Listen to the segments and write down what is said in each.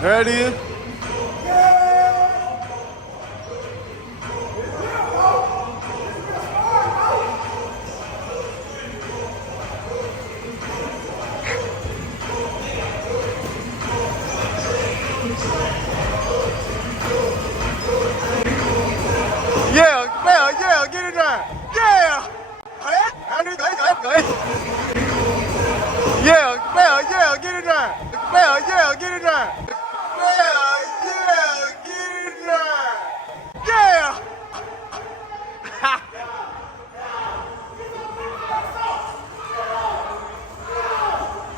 There it is. Yeah, man, yeah, get it done. Yeah. Yeah, man, yeah, get it done. Man, yeah, get it done. Man, yeah, get it done. Yeah.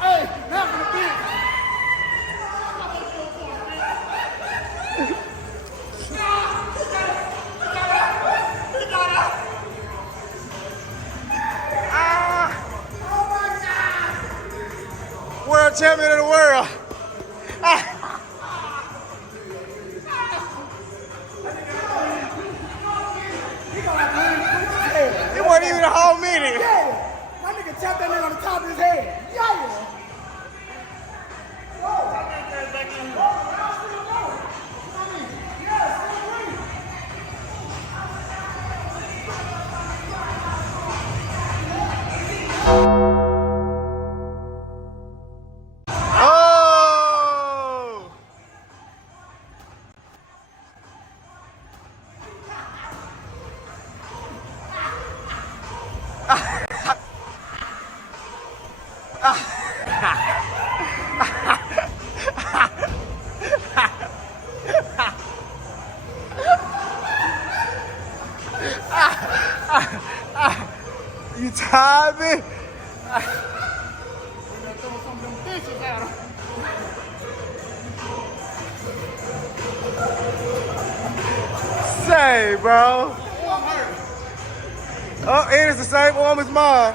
Hey, having a bitch. World champion of the world. It wasn't even a whole minute. Yeah, my nigga tapped that nigga on the top of his head. Yeah. Oh! You tired, me? Say, bro. Oh, and it's the same arm as mine.